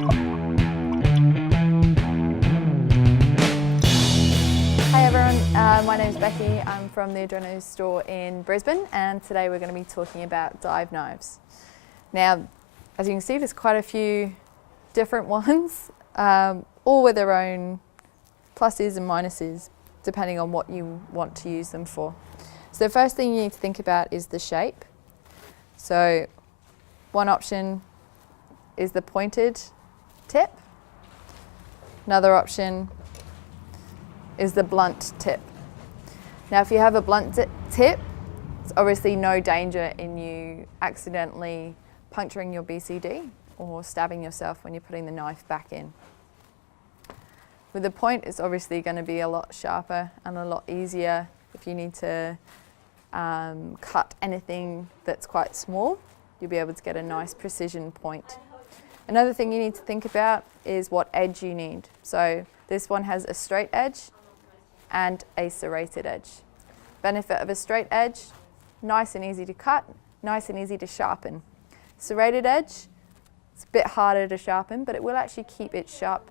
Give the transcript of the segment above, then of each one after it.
Hi everyone, my name is Becky. I'm from the Adreno store in Brisbane, and today we're going to be talking about dive knives. Now, as you can see, there's quite a few different ones, all with their own pluses and minuses, depending on what you want to use them for. So the first thing you need to think about is the shape. So one option is the pointed tip. Another option is the blunt tip. Now if you have a blunt tip, it's obviously no danger in you accidentally puncturing your BCD or stabbing yourself when you're putting the knife back in. With the point, it's obviously going to be a lot sharper and a lot easier if you need to cut anything that's quite small. You'll be able to get a nice precision point. Another thing you need to think about is what edge you need. So this one has a straight edge and a serrated edge. Benefit of a straight edge, nice and easy to cut, nice and easy to sharpen. Serrated edge, it's a bit harder to sharpen, but it will actually keep its sharp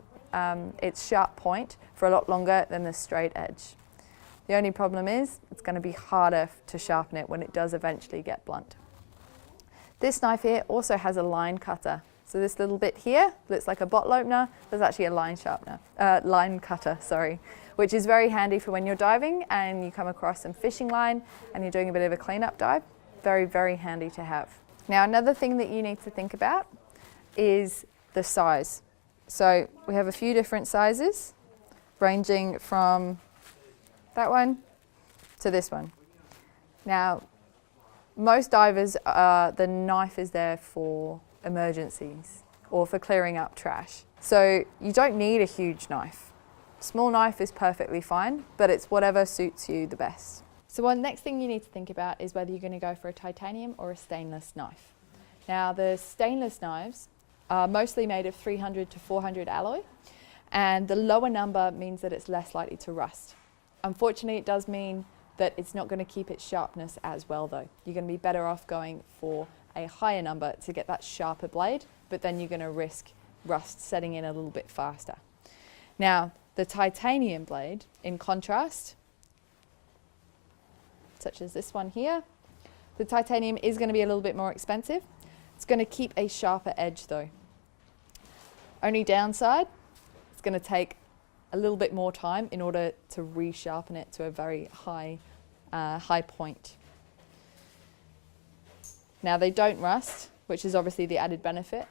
point for a lot longer than the straight edge. The only problem is it's going to be harder to sharpen it when it does eventually get blunt. This knife here also has a line cutter. So this little bit here looks like a bottle opener. There's actually a line cutter, which is very handy for when you're diving and you come across some fishing line and you're doing a bit of a cleanup dive. Very, very handy to have. Now another thing that you need to think about is the size. So we have a few different sizes ranging from that one to this one. Now most divers, the knife is there for emergencies or for clearing up trash. So you don't need a huge knife. Small knife is perfectly fine, but it's whatever suits you the best. So one next thing you need to think about is whether you're going to go for a titanium or a stainless knife. Now the stainless knives are mostly made of 300 to 400 alloy, and the lower number means that it's less likely to rust. Unfortunately, it does mean that it's not going to keep its sharpness as well though. You're going to be better off going for a higher number to get that sharper blade, but then you're going to risk rust setting in a little bit faster. Now, the titanium blade, in contrast, such as this one here, the titanium is going to be a little bit more expensive. It's going to keep a sharper edge though. Only downside, it's going to take a little bit more time in order to resharpen it to a very high point. Now they don't rust, which is obviously the added benefit.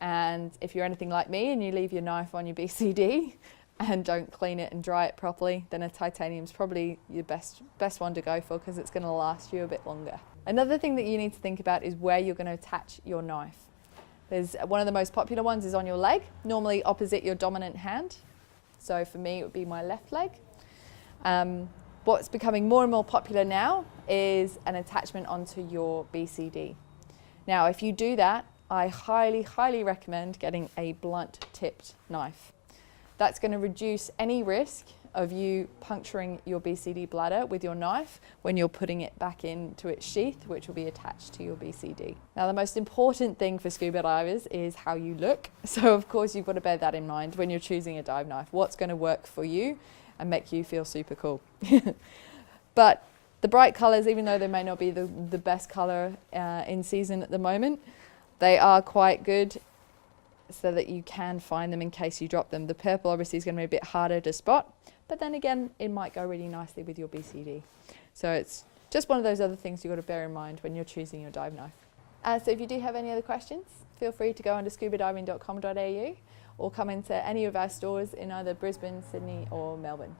And if you're anything like me and you leave your knife on your BCD and don't clean it and dry it properly, then a titanium is probably your best one to go for because it's going to last you a bit longer. Another thing that you need to think about is where you're going to attach your knife. There's one of the most popular ones is on your leg, normally opposite your dominant hand. So for me, it would be my left leg. What's becoming more and more popular now is an attachment onto your BCD. Now, if you do that, I highly, highly recommend getting a blunt tipped knife. That's going to reduce any risk of you puncturing your BCD bladder with your knife when you're putting it back into its sheath, which will be attached to your BCD. Now, the most important thing for scuba divers is how you look. So of course, you've got to bear that in mind when you're choosing a dive knife. What's going to work for you and make you feel super cool. But the bright colors, even though they may not be the best color in season at the moment, they are quite good so that you can find them in case you drop them. The purple obviously is going to be a bit harder to spot, but then again, it might go really nicely with your BCD. So it's just one of those other things you've got to bear in mind when you're choosing your dive knife. So if you do have any other questions, feel free to go onto scubadiving.com.au or come into any of our stores in either Brisbane, Sydney or Melbourne.